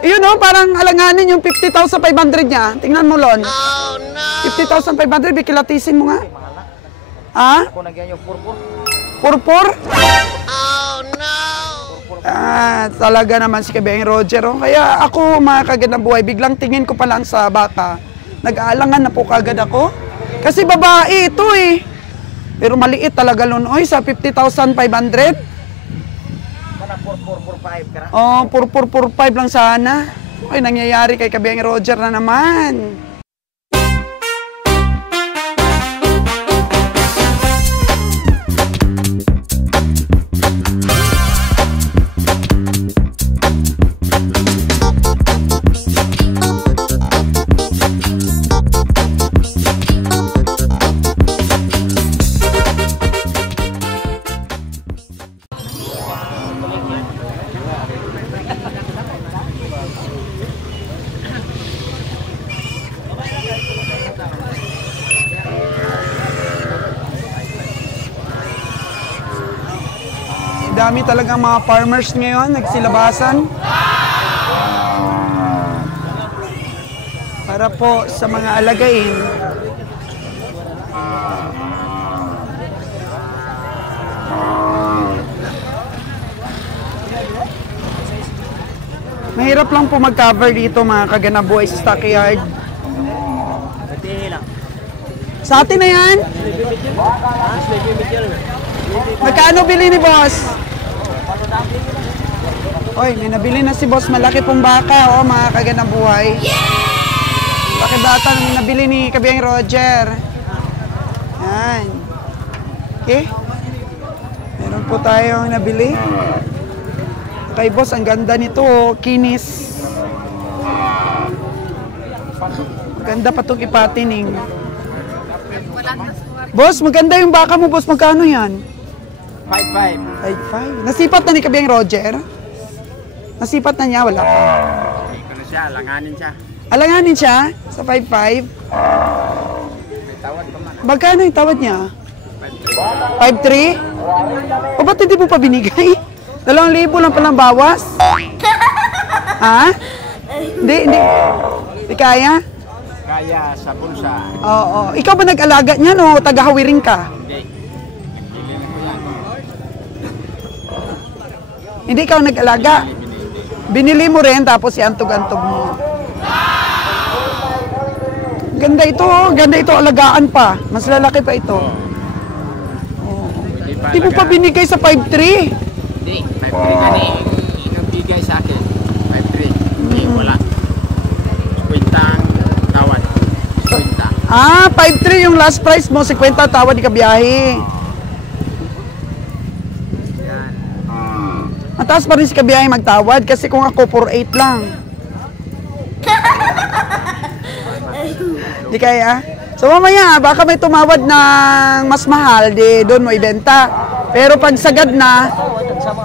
Yun o, parang alanganin yung 50,500 niya. Tingnan mo, Lon. Oh, no! 50,500, bikilatisin mo nga. Ha? Ako nagyan yung purpur. Purpur? Oh, no! Talaga naman si Kabeng Roger. Oh. Kaya ako, mga kagandang buhay, biglang tingin ko pa lang sa baka. Nag-aalangan na po kagad ako. Kasi babae ito eh. Pero maliit talaga, Lon. Oy, sa 50,500. Sana 4445 ka na. Oh, 4445 lang sana. Ay, nangyayari kay Kabeng Roger na naman. Dami talagang mga farmers ngayon, nagsilabasan. Para po sa mga alagain. Mahirap lang po mag-cover dito mga kaganabuhay sa stockyard. Sa atin na yan? Magkano bili ni boss? Oy, may nabili na si boss. Malaki pong baka, oh, mga kagandang buhay. Laki bata na nabili ni Kabeng Roger. Yan. Okay. Meron po tayong nabili. Kay boss, ang ganda nito, oh. Kinis. Maganda pa itong ipatining. Boss, maganda yung baka mo, boss. Magkano yan? 55. 5.5. Nasipat na ni Kabeng Roger? Nasipat na niya? Wala. Ito na siya, alanganin siya. Alanganin siya? Sa 5.5? May tawad pa man. Magkano yung tawad niya? 5.3? O ba't hindi mo pa binigay? 2,000 lang palang bawas? Ha? Hindi. Hindi kaya? Kaya sa bulsa. Oo. Ikaw ba nag-alaga niyan o tagahawirin ka? Hindi. Hindi ikaw nag-alaga. Binili mo rin tapos iantog-antog mo. Ganda ito, ganda ito, alagaan pa. Mas lalaki pa ito. Hindi mo pa binigay sa 5.3? Hindi, 5.3 ka ni. Inong bigay sa akin. 5.3. Hindi, wala. 50 ang tawad. 5.3 yung last price mo, 50 tawad di ka biyahe. Mataas pa rin si kabiyahe magtawad kasi kung ako 4.8 lang. Di kaya? So mamaya, baka may tumawad ng mas mahal, di doon mo ibenta. Pero pag sagad na,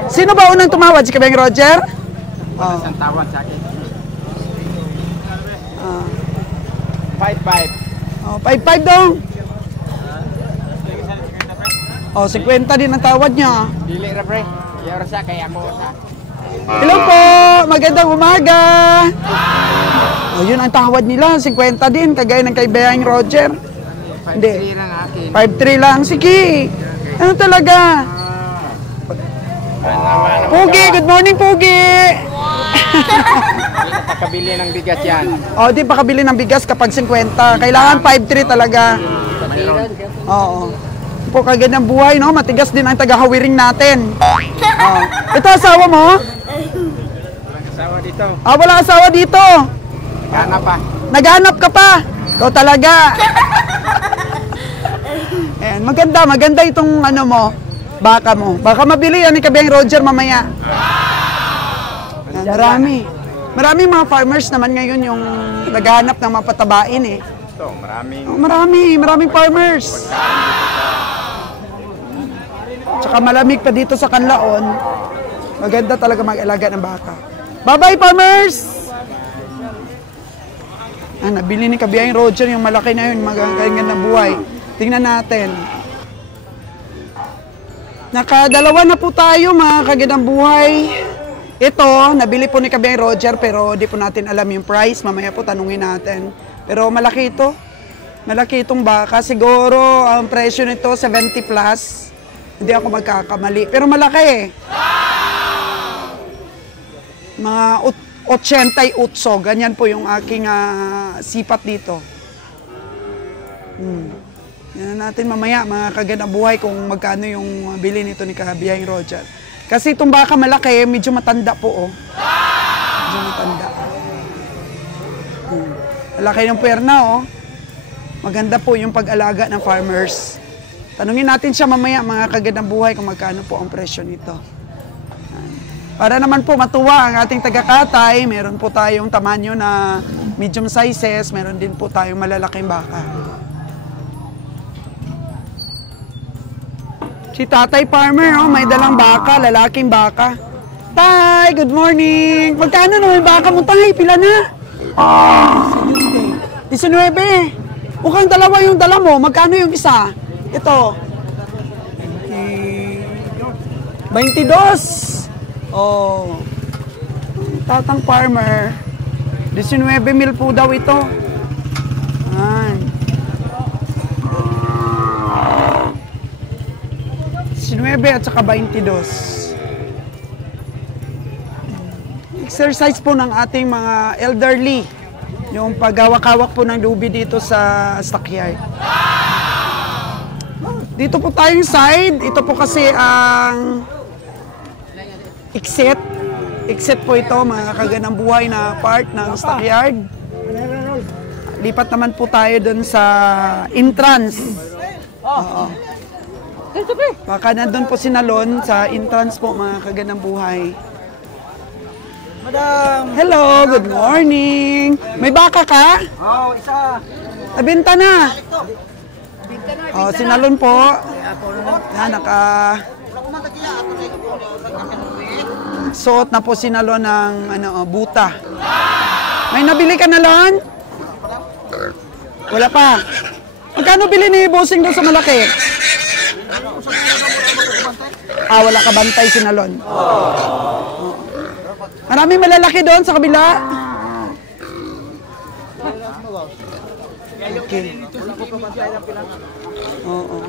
sino ba unang tumawad? Si Kabeng Roger? Oh. Isang tawad sa akin. 5.5. Oh, 5.5 dong. Oh, 50 din ang tawad niya. Dili ra pre. Yara sa kaya mo sa. Hello po, magandang umaga. Oh, yun ang tawad nila, 50 din, kagaya ng kay Kabeng Roger. 5.3 lang akin. 5.3 lang, sige. Ano talaga? Pugi, good morning Pugi. Hindi na pakabili ng bigas yan. Oh, di pakabili ng bigas kapag 50. Kailangan 5.3 talaga. Oo. Po kagad ng buhay, no? Matigas din ang tagahawiring natin. Oh. Ito asawa mo? Walang asawa dito. Wala asawa dito. Kana pa. Naghanap ka pa. Ikaw talaga. Ayan, maganda itong ano mo, baka mo. Baka mabili yan ni Kabeng Roger mamaya. Ayan, Maraming mga farmers naman ngayon yung naghahanap ng mga patabain eh. Ito, Maraming farmers. Tsaka malamig pa dito sa Canlaon. Maganda talaga mag-alaga ng baka. Bye-bye, farmers! Nabili ni Kabeng Roger yung malaki na yun. Magaganda na buhay. Tingnan natin. Nakadalawa na po tayo, mga kagandang buhay. Ito, nabili po ni Kabiyang Roger pero di po natin alam yung price. Mamaya po tanungin natin. Pero malaki ito. Malaki itong baka. Siguro ang presyo nito 70 plus. Hindi ako magkakamali. Pero malaki eh. Mga 88. Ganyan po yung aking sipat dito. Yan natin mamaya mga kagandang buhay kung magkano yung bili nito ni Kabiyang Roger. Kasi itong baka malaki, medyo matanda po, oh. Medyo matanda. Malaki yung perna, oh. Maganda po yung pag-alaga ng farmers. Tanungin natin siya mamaya, mga kagandang buhay, kung magkano po ang presyo nito. Para naman po matuwa ang ating taga-Katay, meron po tayong tamanyo na medium sizes, meron din po tayong malalaking baka. Si Tatay Farmer, oh, may dalang baka, lalaking baka. Tay, good morning! Magkano naman yung baka mo, Tay? Pila na? 19. Mukhang dalawa yung dala mo. Magkano yung isa? Ito. 22. Oh. Tatang Farmer. 19,000 po daw ito. Ay. 19 at saka 22. Exercise po ng ating mga elderly. Yung paghawak-hawak po ng lubi dito sa stockyard. Dito po tayong side. Ito po kasi ang exit. Exit po ito, mga kagandang buhay na part ng stockyard. Lipat naman po tayo dun sa entrance. Oo. Baka nandun po si Nalon sa entrance po, mga kagandang buhay. Madam! Hello, good morning. May baka ka? Oo, isa. Nabenta na. Oh, si Nalon po. Yan, suot na po si Nalon ng buta. May nabili ka, Nalon? Wala pa. Magkano bili ni Bossing doon sa malaki? Wala ka bantay si Nalon. Maraming malalaki doon sa kabila. Okay. Oo.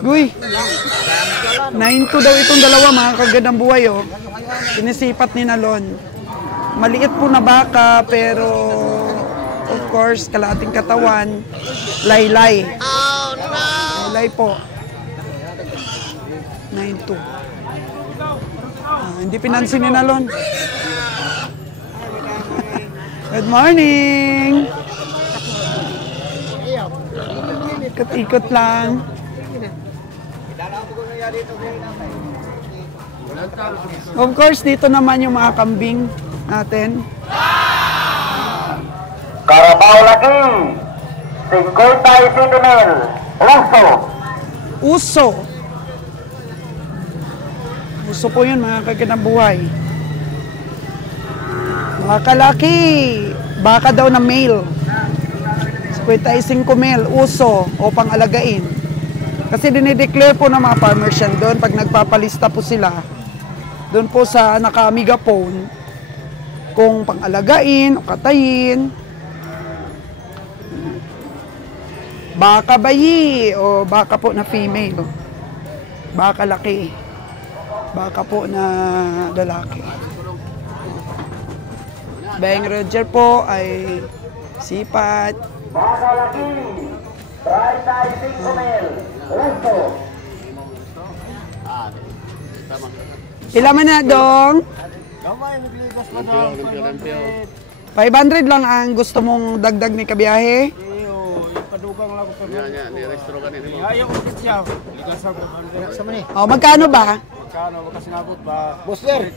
Guy, 9-2 daw itong dalawa, mga kagandang buhay, oh. Sinisipat ni Nalon. Maliit po na baka, pero of course, kalating katawan, laylay. Oh, no! Laylay po. 9-2. Hindi pinansin ni Nalon. Good morning! Ikot-ikot lang. Of course, dito naman yung mga kambing natin. Carabao lagi, 57 mil, uso. Uso. Uso po yun, mga kagandang buhay. Baka laki. Baka daw na male. 55 mil, uso o pang-alagain. Kasi dinideclare po ng mga farmers yan doon pag nagpapalista po sila. Doon po sa naka-megaphone kung pang-alagain o katayin. Baka bayi o baka po na female. Baka laki. Baka po na lalaki. Kabiyang Roger po ay sipat. Baka lagi, 35 mil, uso. Pila man na, Dong? 500 lang ang gusto mong dagdag ni kabiyahe? Padugang lang ko. Ni-restro ka nito. Ayaw ko siya. Ligasang ko. Sa mani. Oh, magkano ba? Magkano makasinabot ba? Boster.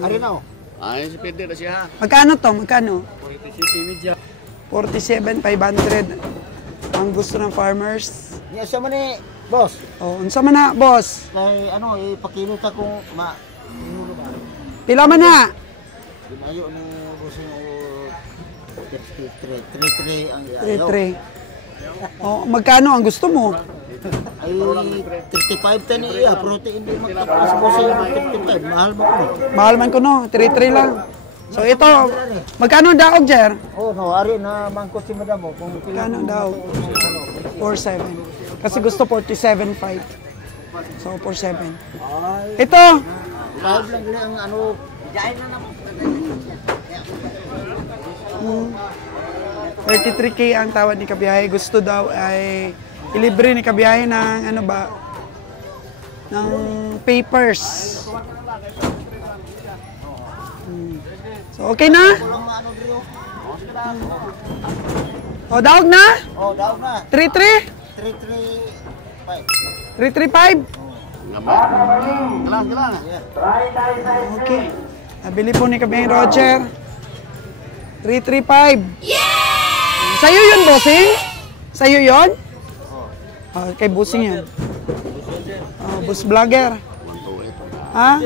Ari na. Ay, si Pedro na siya. Magkano to? Magkano? City Media. 47,500 ang gusto ng farmers. Niya siya mani, boss. Oh, unsa man na, boss? Kay ano, ipakilo ta kung Pila man na? Dinayo ni boss yung 3-3 ang 3-3. Oh, magkano ang gusto mo? ay 35 tani iya, protein din magtapos mo sa 55. Mahal ba ko? Mahal man ko no, 3-3 lang. So ito, magkano ang daog, Jer? Oh, no, ari na mangkot si madam mo kung Magkano ang daog? 4-7. Kasi gusto 47.5. So 4-7. Ito, 5 lang din ang ano. Diyan na naman. 33K ang tawad ni Kabiyahe. Gusto daw ay ilibre ni Kabiyahe ng ano ba? Ng papers. So okay na? O daog na? Oh, daog na. 3-3? 3-3-5. 3-3-5? Galang. Okay. Nabili po ni Kabiyahe Roger. 3-3-5. Sa'yo yun, bossing? Sa'yo yun? Kay bossing yan. Boss vlogger. Ha?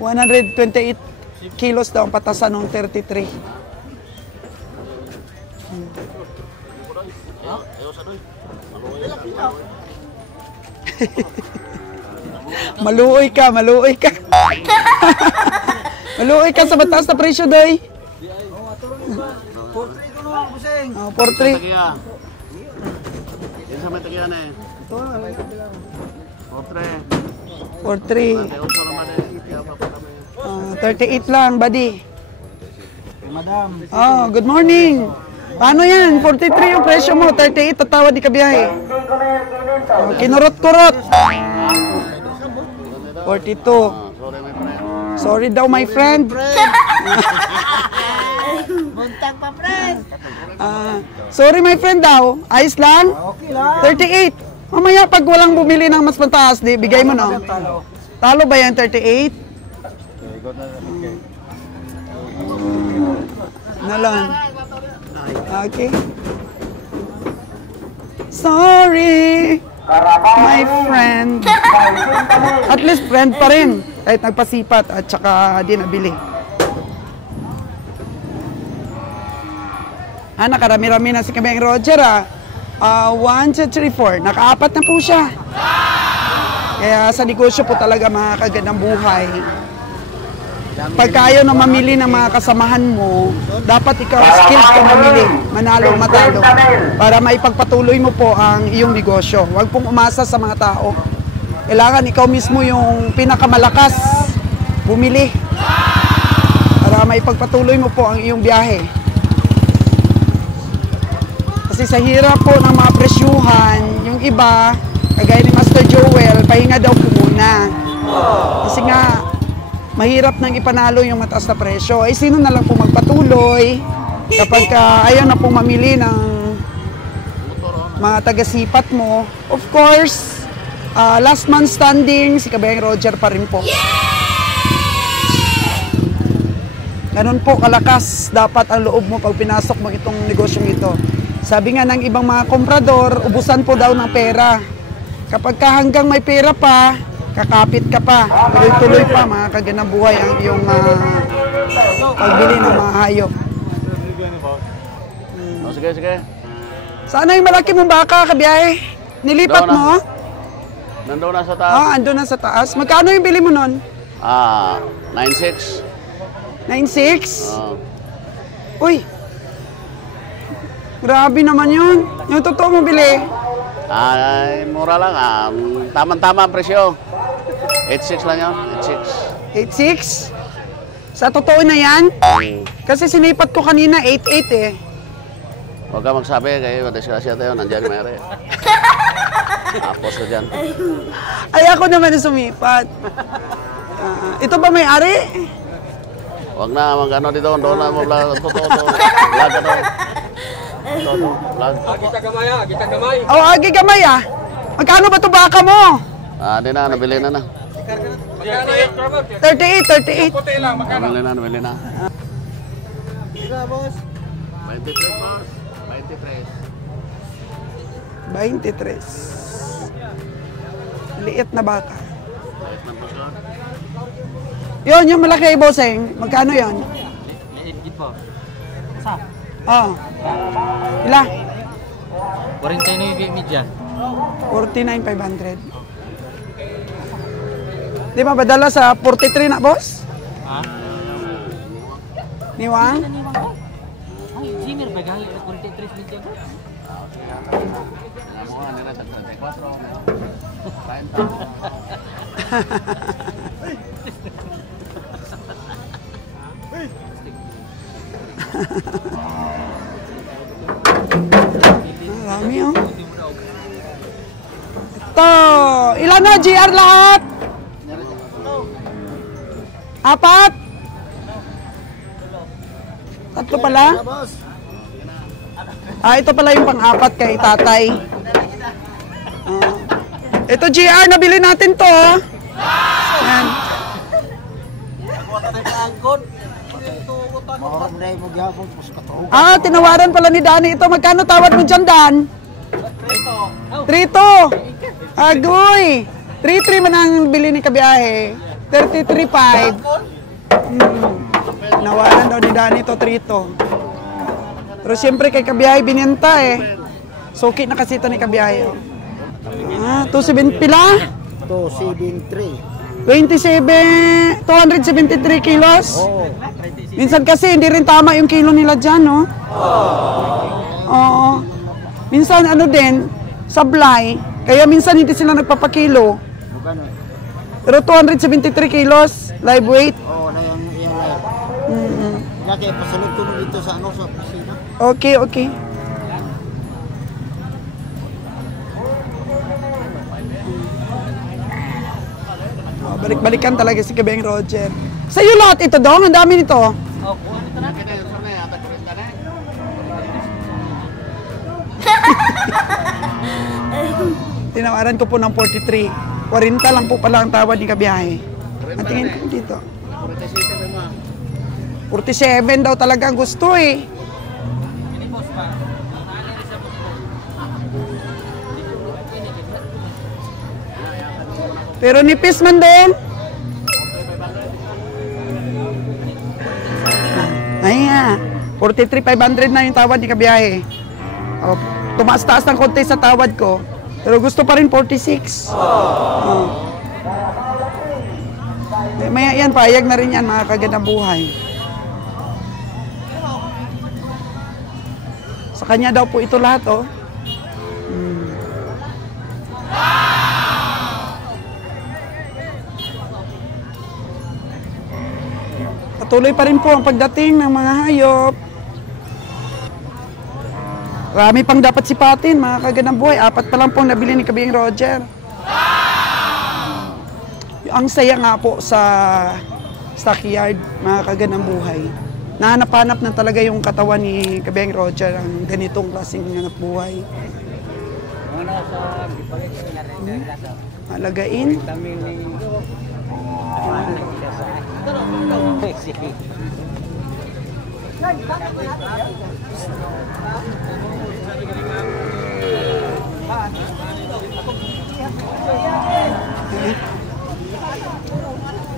128 kilos daw ang patasan ng 33. Maluoy ka. Maluoy ka sa mataas na presyo, doy. 4-3. 4-3. 38 lang, buddy. Madam. Oh, good morning. Paano yan? 43 yung presyo mo, 38 tatawad di Kabiyahe. Oh, kinurot-kurot. 42. Sorry daw, my friend. Buntag pa, friend. Sorry, my friend daw. Ayos lang? Okay lang. 38. Mamaya, pag walang bumili ng mas mataas, di, bigay mo no? Talo ba yan, 38? Na lang. Okay. Sorry, my friend. At least friend pa rin. Kahit nagpasipat at saka di nabili. Nakarami-rami na si Kabiyahe Roger 1, 2, 3, 4. Nakaapat na po siya. Kaya sa negosyo po talaga mga kagandang buhay. Pagka ayaw na mamili ng mga kasamahan mo, dapat ikaw skills ka mamili, manalo o matalo, para maipagpatuloy mo po ang iyong negosyo. Huwag pong umasa sa mga tao. Kailangan ikaw mismo yung pinakamalakas bumili para maipagpatuloy mo po ang iyong biyahe. Kasi sa hirap po ng mga presyuhan, yung iba, kagaya ni Master Joel, pahinga daw po muna. Kasi nga, mahirap nang ipanalo yung mataas na presyo. Ay sino na lang po magpatuloy kapag ayaw na pong mamili ng mga taga-sipat mo. Of course, last man standing, si Kabiyahe Roger pa rin po. Ganun po kalakas dapat ang loob mo pag pinasok mo itong negosyong ito. Sabi nga ng ibang mga komprador, ubusan po daw ng pera. Kapag hanggang may pera pa, kakapit ka pa, tuloy-tuloy pa, mga kagandang buhay ang iyong pagbili ng mga hayop. Sige. Sana yung malaki mong baka, Kabiyahe? Nilipat Doon na. mo? Nandoon na sa taas. Andun na sa taas. Magkano yung bili mo nun? 9.6. 9.6? Uy! Grabe naman yun. Yung totoo mo bili. Ay, mura lang. Tama-tama ang presyo. 8.6 lang yun. 8.6? 8.6. Sa totoo na yan? Kasi sinipat ko kanina 8.8 eh. Huwag ka magsabi. Kayo, disgrasya tayo. Nandiyan yung mayari. Tapos ka dyan. Ay, ako naman na sumipat. Ito ba may-ari? Huwag na mag-ano dito. Doon na mo vlog. Totoo. Vlog ka doon. Kita gamay. Oh, agi gamay ah. Magkano ba ito baka mo? Di na. Nabili na. 38. Nabili na. Sila, boss. 23 boss. 23. 23. Liit na baka. Liit ng puso. Yun, yung malaki, bossing. Magkano yun? Liit po. Sa? Oh. Ila? 49 media. 49,500. Di ba badala sa 43 na, boss? Ha? Niwang? Ay, Jimmer, bagali na 43 media po. Marami, oh. Ito. Ilan na, GR lahat? 4? 3 pala? Boss. Ito pala yung pang-4 kay tatay. Ito GR, nabili natin to. Yan. Maharap na yung magyapon. Mas katawag. Tinawaran pala ni Dani. Ito, magkano tawad mo dyan, Dan? 3-2. Agoy. 3-3 man ang bili ni Kabiyahe. 33.5. Nawaran daw ni Dani ito, 3-2. Pero siyempre kay Kabiyahe binenta eh. Suki na kasi ito ni Kabiyahe. 270 pila? 273. 273 kilos? Oo. Minsan kasi hindi rin tama yung kilo nila dyan, no? Oo. Minsan ano din, sablay. Kaya minsan hindi sila nagpapakilo. Magkano? Pero 273 kilos, live weight. Oo, na yung live. Kaya pasalog ko dito sa ano, sa opisina. Okay, okay. Balik-balikan talaga si Kabeng Roger. Sa iyo lahat ito, Dong. Ang dami nito. Tinawaran ko po ng 43. 40 lang po pala ang tawad ni Kabiyahe. Ang tingin ko dito. 47 daw talaga ang gusto eh. Pero nipis man din. Ayan. 43,500 na yung tawad ni Kabiyahe. Tumaas-taas ng konti sa tawad ko. Pero gusto pa rin 46. Maya yan, payag na rin yan, mga kagandang buhay. Sa kanya daw po ito lahat, oh. Patuloy pa rin po ang pagdating ng mga hayop. Marami pang dapat sipatin, mga kagandang buhay. 4 pa lang po nabili ni Kabeng Roger. Ang saya nga po sa stockyard, mga kagandang buhay. Nahanap-hanap na talaga yung katawan ni Kabeng Roger, ang ganitong klaseng hanap buhay. Alagain.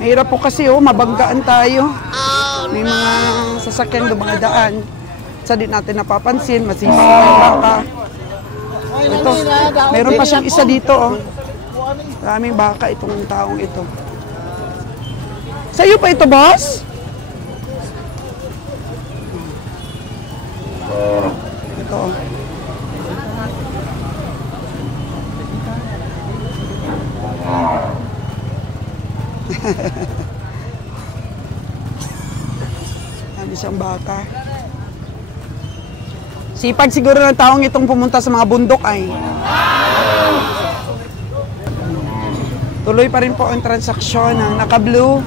Mahirap po kasi mabanggaan tayo. May mga sasakyan dumadaan. Sa di natin napapansin, masisip yung baka. Ito, meron pa siyang isa dito. Maraming baka itong taong ito. Sa'yo pa ito, boss? Ito. Ano siyang baka? Sipag siguro ng taong itong pumunta sa mga bundok ay. Tuloy pa rin po ang transaksyon ng naka-blue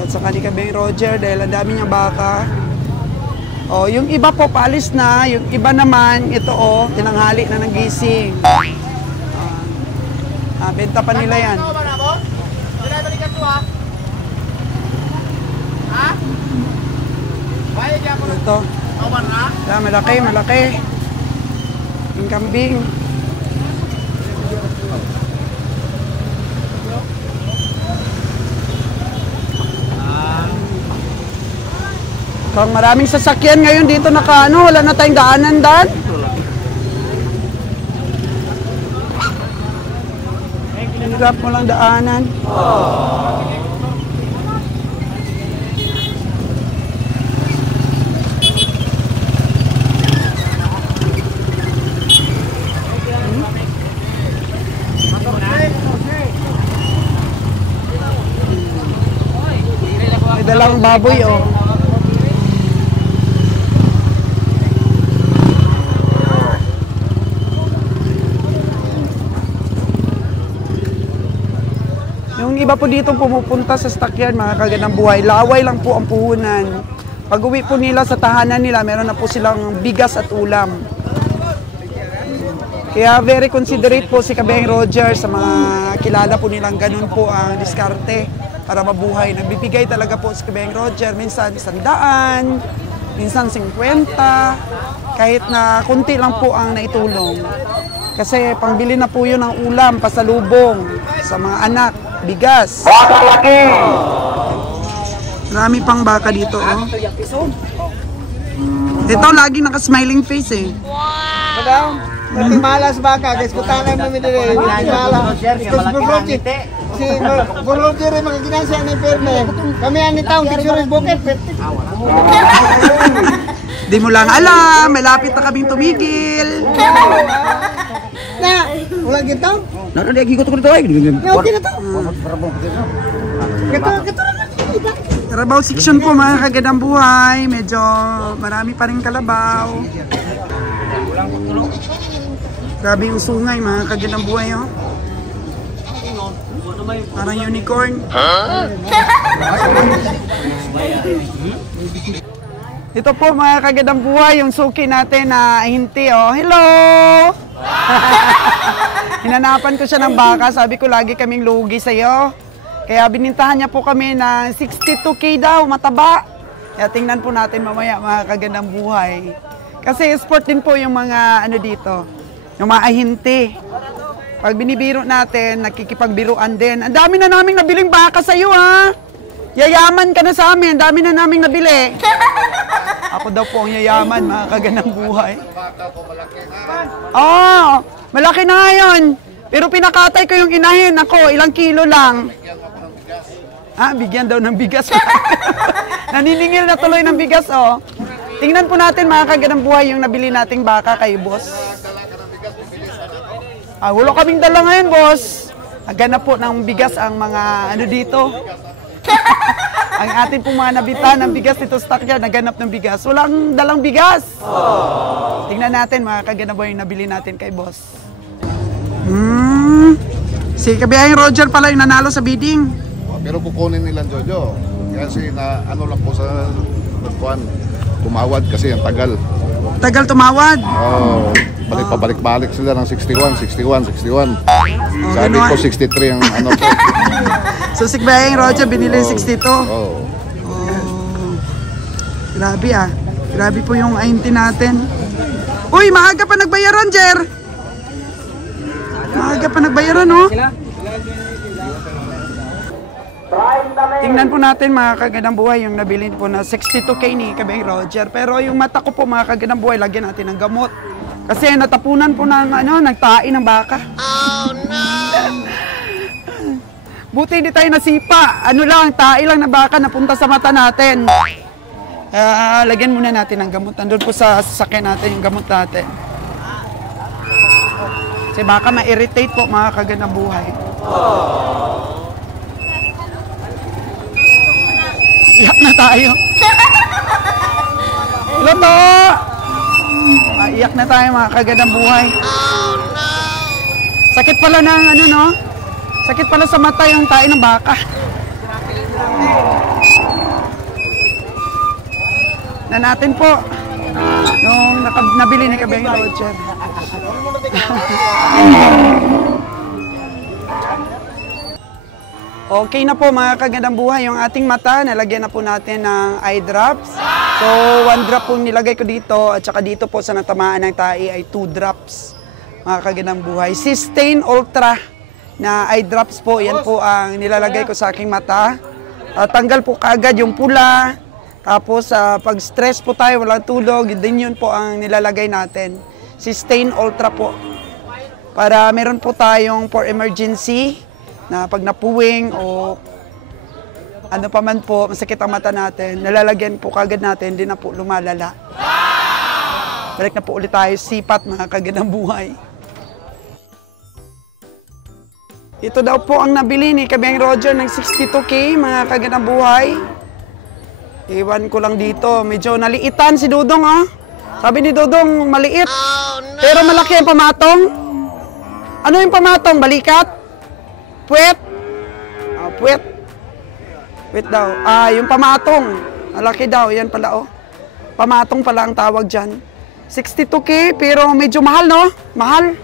at saka ni Kabeng Roger dahil ang dami niyang baka. O, yung iba po paalis na, yung iba naman, ito tinanghali na ng gising. Benta pa nila yan. Ito. Malaki, malaki. Yung kambing. Pang maraming sasakyan ngayon dito nakaano, wala na tayong daanan dan. Hirap mo lang daanan. May dalang baboy oh. Yung iba po dito pumupunta sa stakyan, mga kaganang buhay, laway lang po ang puhunan. Pag uwi po nila sa tahanan nila, meron na po silang bigas at ulam. Kaya very considerate po si Kabeng Roger sa mga kilala po nilang ganun po ang diskarte para mabuhay. Nagbibigay talaga po si Kabeng Roger, minsan 100, minsan 50, kahit na kunti lang po ang naitulong. Kasi pangbili na po yun ng ulam, pasalubong sa mga anak. Bigas. Marami pang baka dito, oh. Ito, lagi naka-smiling face, eh. Madam, pati malas baka, guys, putanan namin din. Malas. Si Roger ay magaginasya ng perme. Kami ang taong picture bukit. Di mo lang alam, malapit na kaming tumigil. Na, ulang gintaw? Naroon di ko ito ay. Okay na to. Gato lang. Karabaw section po, mga kagandang buhay. Medyo marami pa rin kalabaw. Grabe yung sungay, mga kagandang buhay, oh. Parang unicorn. Ito po, mga kagandang buhay, yung suki natin na hinti, oh. Hello! Hinanapan ko siya ng baka, sabi ko lagi kaming lugi sa'yo. Kaya binintahan niya po kami ng 62K daw, mataba. Kaya tingnan po natin mamaya, mga kagandang buhay. Kasi sport din po yung mga ano dito, yung mga ahinti. Pag binibiro natin, nakikipagbiruan din. Ang dami na naming nabiling baka sa'yo, ha? Yayaman ka na sa amin, ang dami na naming nabili. Ako daw po ang yayaman, mga kagandang buhay. Oo, malaki na ngayon. Pero pinakatay ko yung inahin. Ako, ilang kilo lang. Ah, bigyan daw ng bigas. Naniningil na tuloy ng bigas, oh. Tingnan po natin, mga kagandang buhay, yung nabili nating baka kay boss. Ah, wala kaming dala ngayon, boss. Naganap po ng bigas ang mga ano dito. Ang ating pong mga nabitan ng bigas dito sa takya, naganap ng bigas. Walang dalang bigas. Tingnan natin, mga kagandang buhay, yung nabili natin kay boss. Si Kabiyahing Roger pala yung nanalo sa bidding. Pero kukunin nilang Jojo. Kasi na ano lang po sa nagkuhan. Tumawad kasi ang tagal. Tagal tumawad. Oh, pabalik-balik sila ng 61. Sabi ko 63 ang ano po. So si Kabiyahing Roger binili 62. Oh. Grabe ah. Grabe po yung ainti natin. Uy, maaga pa nagbayaran, Jer. Maaga pa nagbayaran, no? Tingnan po natin, mga kagandang buhay, yung nabili po na 62K ni Kabiyahing Roger. Pero yung mata ko po, mga kagandang buhay, lagyan natin ng gamot. Kasi natapunan po ng ano, nagtain ng baka. Oh no! Buti hindi tayo nasipa. Ano lang, tae lang na baka napunta sa mata natin. Lagyan muna natin ng gamot. Nandun po sa sasakyan natin yung gamot natin. Kasi baka ma-irritate po, mga kagandang buhay. Iyak na tayo. Loto! Iyak na tayo, mga kagandang buhay. Sakit pala ng ano, no? Sakit pala sa mata yung tae ng baka. Na natin po nung nabili ni Kabiyahing Roger. Okay na po, mga kagandang buhay, yung ating mata, nalagyan na po natin ng eye drops. So 1 drop po nilagay ko dito at saka dito po sa natamaan ng tae ay 2 drops, mga kagandang buhay. Systane Ultra na eye drops po, yan po ang nilalagay ko sa aking mata. Tanggal po kaagad yung pula, Tapos, pag stress po tayo, walang tulog, din yun po ang nilalagay natin. Sustain Ultra po. Para meron po tayong for emergency, na pag napuwing o ano pa man po, masakit ang mata natin, nalalagyan po kagad natin, hindi na po lumalala. Balik na po ulit tayo, sipat mga kagandang buhay. Ito daw po ang nabili ni Kabiang Roger ng 62K, mga kagandang buhay. Iwan ko lang dito, medyo naliitan si Dudong, oh. Sabi ni Dudong, maliit. Pero malaki ang pamatong. Ano yung pamatong? Balikat? Puwet? Puwet. Puwet daw. Yung pamatong. Malaki daw, yan pala, oh. Pamatong pala ang tawag dyan. 62K, pero medyo mahal, no? Mahal.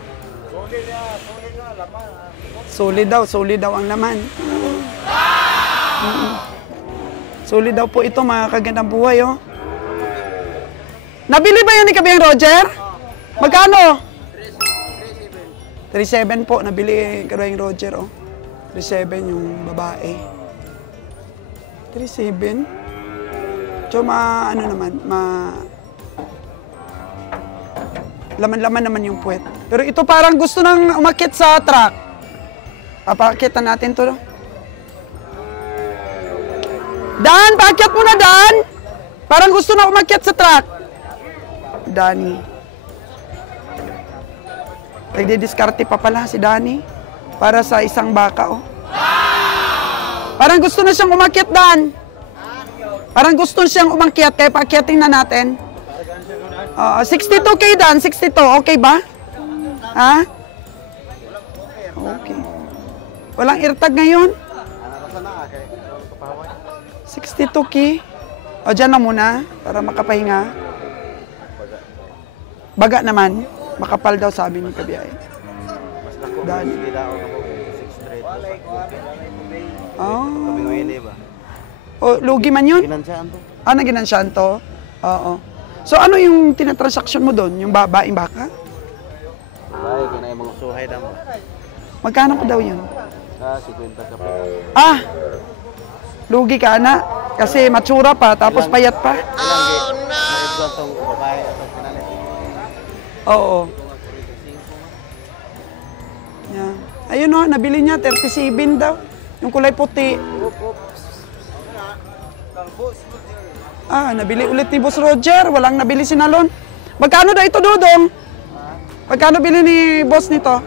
Solid daw ang laman. Solid daw po ito, mga kagandang buhay, oh. Nabili ba yan ni Kabiang Roger? Magkano? 3.7 po, nabili Kabiang Roger, oh. 3.7 yung babae. 3.7? So, ano naman, laman-laman naman yung puwet. Pero ito parang gusto nang umakyat sa truck. Papakitan natin to. Dan, paakyat mo na, Dan! Parang gusto na umakyat sa truck. Dani. Nagdidiskarte pa pala si Dani. Para sa isang baka, oh. Parang gusto na siyang umakyat, Dan. Parang gusto siyang umakyat, kaya paakyatin na natin. 62K, Dan. 62. Okay ba? Ha? Okay. Walang irtag ngayon? 62K. O, dyan na muna, para makapahinga. Baga naman. Makapal daw, sabi ni Kabiyay. Dani. Oh, lugi man yun? Naginansyahan to? Oo. So, ano yung tinatransaksyon mo doon? Yung babaeng baka? Babae, kaya yung mga suhay naman. Magkano ko daw yun? 50 ka pa. Lugi ka na. Kasi matsura pa, tapos payat pa. Oh, no! Oo. Yeah. Ayun, oh, nabili niya, 37 daw. Yung kulay puti. Nabili ulit ni Boss Roger. Walang nabili si Nalon. Magkano daw ito, Dudong? Magkano bili ni Boss nito?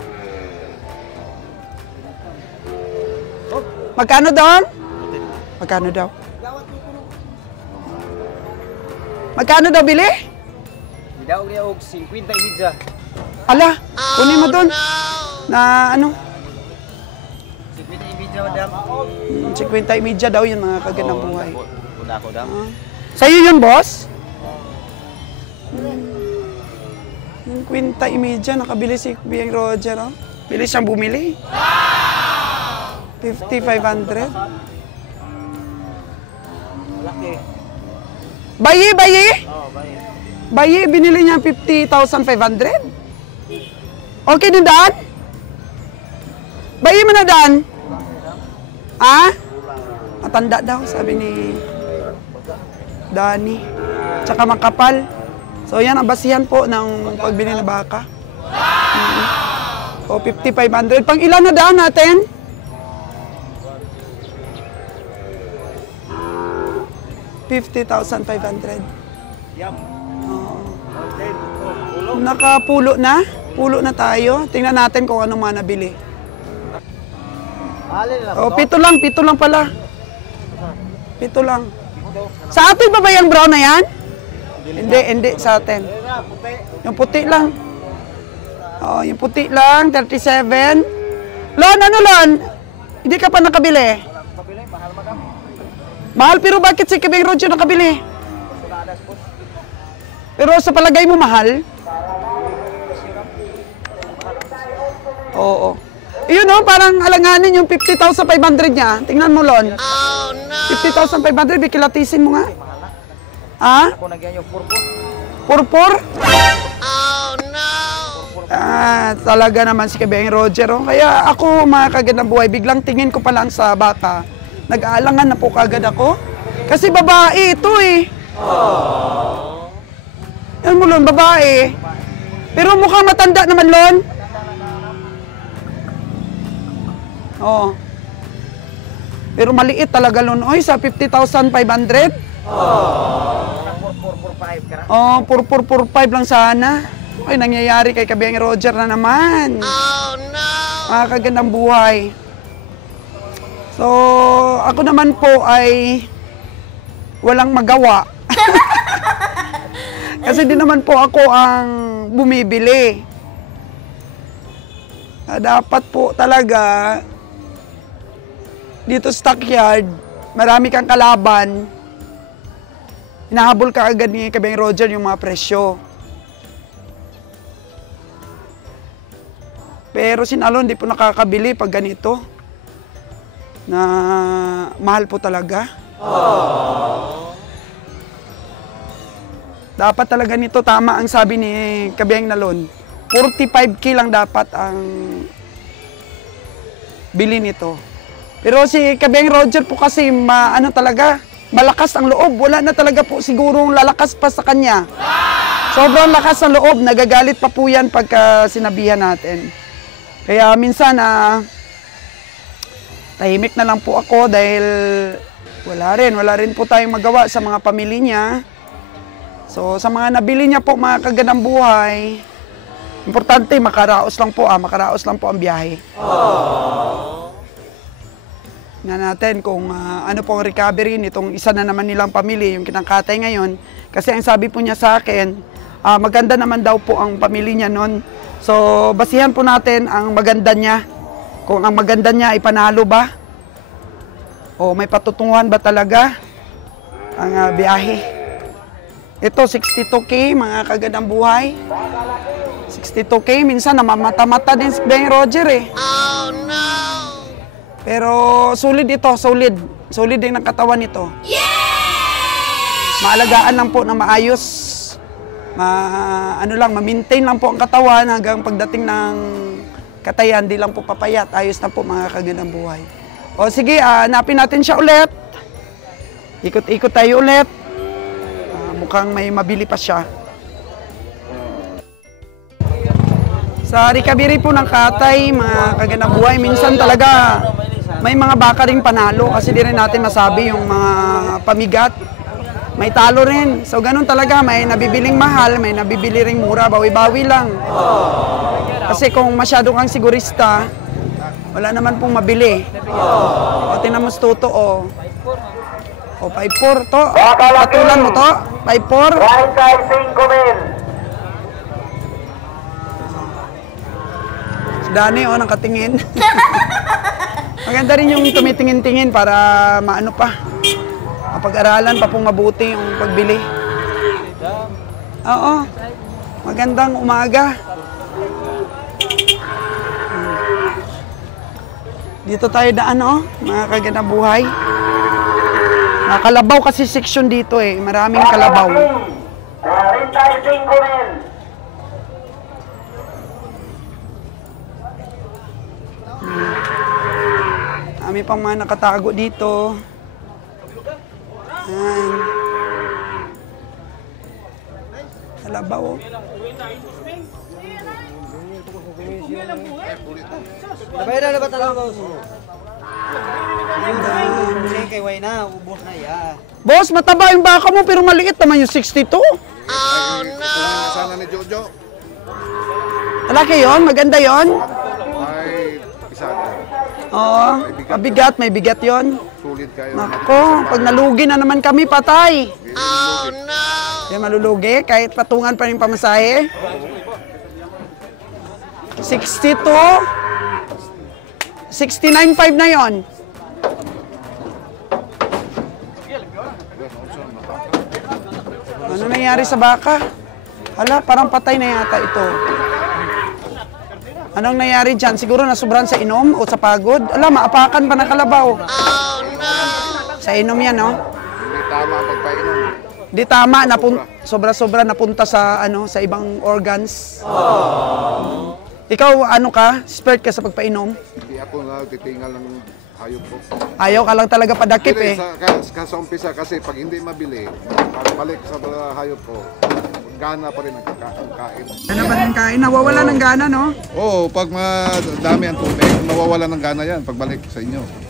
Magkano daw? Magkano daw? Magkano daw bili? Daw niya og 50 imidya. Ala, kunin mo doon. Na ano? 50 imidya, madam. 50 imidya daw yun, mga kagandang buhay. Kuna ko daw. Sa'yo yun, boss? 50 imidya, nakabili si Kabiang Roger, oh. Bilis siyang bumili. 5,500. Bayi! Bayi, binili niya 50,500. Okay din, Dan? Bayi mo na, Dan? Matanda daw, sabi ni Dani. Tsaka makapal. So, yan ang basihan po ng pagbili ng baka. O, 5,500. Pang ilan na daan natin? $50,500. Nakapulo na. Pulo na tayo. Tingnan natin kung ano man nabili. Pito lang pala. 7 lang. Sa atin ba yung brown na yan? Hindi sa atin. Yung puti lang. Yung puti lang, 37. Lon, ano Lon? Hindi ka pa nakabili? Mahal, pero bakit si Kabiang Roger nakabili? Pero sa palagay mo mahal? Oo. Yun o, parang alanganin yung 50,500 niya. Tingnan mo, Lon. Oh, no! 50,500, bikilatisin mo nga. Ako nagyan yung purpur. Purpur? Oh, no! Talaga naman si Kabiang Roger. Oh. Kaya ako, mga kagandang buhay, biglang tingin ko pa lang sa baka. Nag-aalangan na po kagad ako. Kasi babae ito eh. Yan mo, Lon, babae. Pero mukhang matanda naman, Lon. Oo. Pero maliit talaga, Lon. Oy, sa 50,500. Oh, 4445 lang sana. Oy, nangyayari kay Kabiyang Roger na naman. Oh, no! Kagandang buhay. So, ako naman po ay walang magawa. Kasi di naman po ako ang bumibili. Dapat po talaga dito sa stockyard, marami kang kalaban. Hinahabol ka agad ni Kabiyang Roger yung mga presyo. Pero sinalo, hindi po nakakabili pag ganito. Na mahal po talaga. Dapat talaga nito, tama ang sabi ni Kabiyang Nalon. 45K lang dapat ang bili nito. Pero si Kabiyang Roger po kasi talaga, malakas ang loob. Wala na talaga po sigurong lalakas pa sa kanya. Sobrang lakas ng loob. Nagagalit pa po yan pagka sinabihan natin. Kaya minsan tahimik na lang po ako dahil wala rin po tayong magawa sa mga pamilya niya. So sa mga nabili niya po, mga kagandang buhay, importante makaraos lang po ang biyahe. Nga natin kung ano po ang recovery nitong isa na naman nilang pamilya, yung kinangkatay ngayon. Kasi ang sabi po niya sa akin, maganda naman daw po ang pamilya niya noon. So, basihan po natin ang maganda niya. Kung ang maganda niya ay panalo ba? O may patutunguhan ba talaga ang biyahe? Ito, 62K, mga kagandang buhay. 62K, minsan namamata-mata din si Kabiyang Roger eh. Oh, no! Pero solid ito, solid. Solid din ang katawan nito. Yeah! Maalagaan lang po na maayos. Ma-maintain lang po ang katawan hanggang pagdating ng katayan, di lang po papayat. Ayos na po, mga kagandang buhay. O sige, hanapin natin siya ulit. Ikot-ikot tayo ulit. Mukhang may mabili pa siya. Sa recovery po ng katay, mga kagandang buhay, minsan talaga may mga baka ring panalo kasi di rin natin masabi yung mga pamigat. May talo rin. So ganun talaga, may nabibiling mahal, may nabibili ring mura, bawi-bawi lang. Kasi kung masyado kang sigurista, wala naman pong mabili. O tinamos toto o. O 5-4 to. Patulan mo to. 5-4. 45,000. Dani o, nakatingin. Maganda rin yung tumitingin-tingin para maano pa. Mapag-aralan pa pong mabuti yung pagbili. Oo. Magandang umaga. Dito tayo daan, mga kagandang buhay. Kalabaw kasi section dito eh. Maraming kalabaw. 45,000. Kami pang mga nakatago dito. Ayan. Kalabaw. Nabayad na ba talaga, boss? Kay Wayna, ubos na ya. Boss, mataba yung baka mo pero maliit naman yung 62. Oh no! Sana ni Jojo. Malaki yun? Maganda yun? Ay, isa din. Oo. Mabigat, may bigat yun. Sulit kayo. Nako, pag nalugi na naman kami, patay. Oh no! Hindi malulugi, kahit patungan pa rin pamasahe. 62. 69.5 na yon. Ano nangyari sa baka? Hala, parang patay na yata ito. Anong nangyari dyan? Siguro nasobrahan sa inom o sa pagod? Ala, maapakan pa ng kalabaw. Oh, no! Sa inom yan, no? Hindi tama ang pagpainom. Hindi tama, sobra-sobra napunta sa, sa ibang organs. Ikaw, ano ka? Expert ka sa pagpainom? Hindi ako nagtitingal ng hayop po. Ayaw ka lang talaga padakip Hindi, eh. sa umpisa kasi pag hindi mabili, pagbalik sa hayop ko, gana pa rin ang kain. Ano ba ng kain? Nawawala ng gana, no? Oo, pag madami ang tubig, nawawala ng gana yan pagbalik sa inyo.